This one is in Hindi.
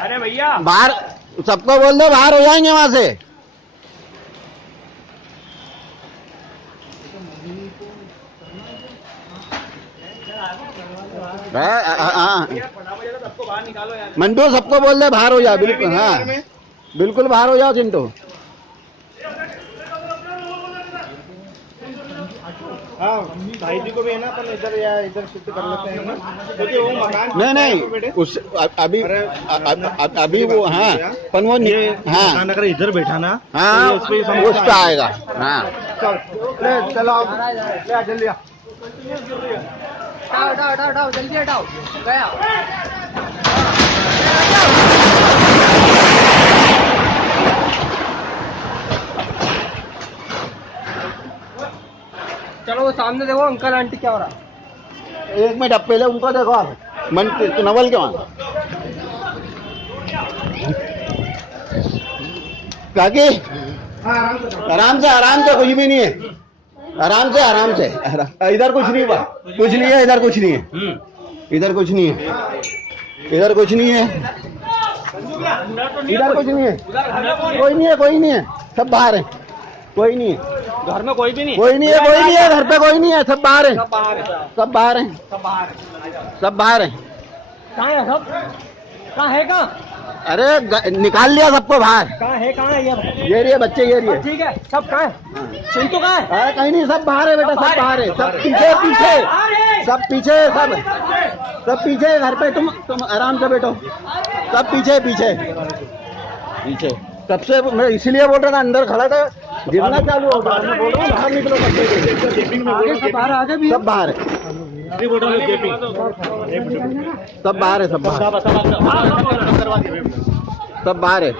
अरे भैया बाहर सबको बोल दो, बाहर हो जाएंगे वहां से। हाँ सबको बाहर निकालो यार। मंटू सबको बोल दे बाहर हो जाओ, बिल्कुल। हाँ बिल्कुल बाहर हो जाओ चिंटू। हाँ भाई जी को भी है ना, अपन इधर या इधर शिफ्ट कर लेते हैं ना, क्योंकि वो मकान नहीं उस अभी अभी वो हाँ पर वो हाँ अगर इधर बैठा ना हाँ उस पे उस पे आएगा। हाँ चलो जल्दी आ। हटाओ जल्दी हटाओ गया। चलो वो सामने देखो अंकल आंटी क्या हो रहा। एक मिनट अब पहले उनको देखो आप। मन तो नवल के वहां काकी आराम से कुछ भी नहीं है। आराम से इधर कुछ नहीं हुआ, कुछ नहीं है इधर, कुछ नहीं है इधर, कुछ नहीं है इधर, कुछ नहीं है इधर, कुछ नहीं है, कोई नहीं है सब बाहर है, कोई नहीं है घर में कोई भी नहीं, कोई नहीं है घर पे, कोई नहीं है, सब बाहर है, सब बाहर है, सब बाहर है। कहाँ है सब? कहाँ है कहाँ? अरे निकाल लिया सबको बाहर। कहाँ है ये रही है बच्चे, ये रही है। ठीक है सब कहाँ है? चिंटू कहाँ है? अरे कहीं नहीं, सब बाहर है बेटा, सब बाहर है, सब पीछे सब पीछे घर पे। तुम आराम से बैठो, सब पीछे सबसे। मैं इसीलिए बोल रहा था, अंदर खड़ा था गिरना चालू हो गया, मैं बोल रहा हूँ बाहर निकलो सब बाहर, आगे भी सब बाहर है, सब बाहर है, सब बाहर है।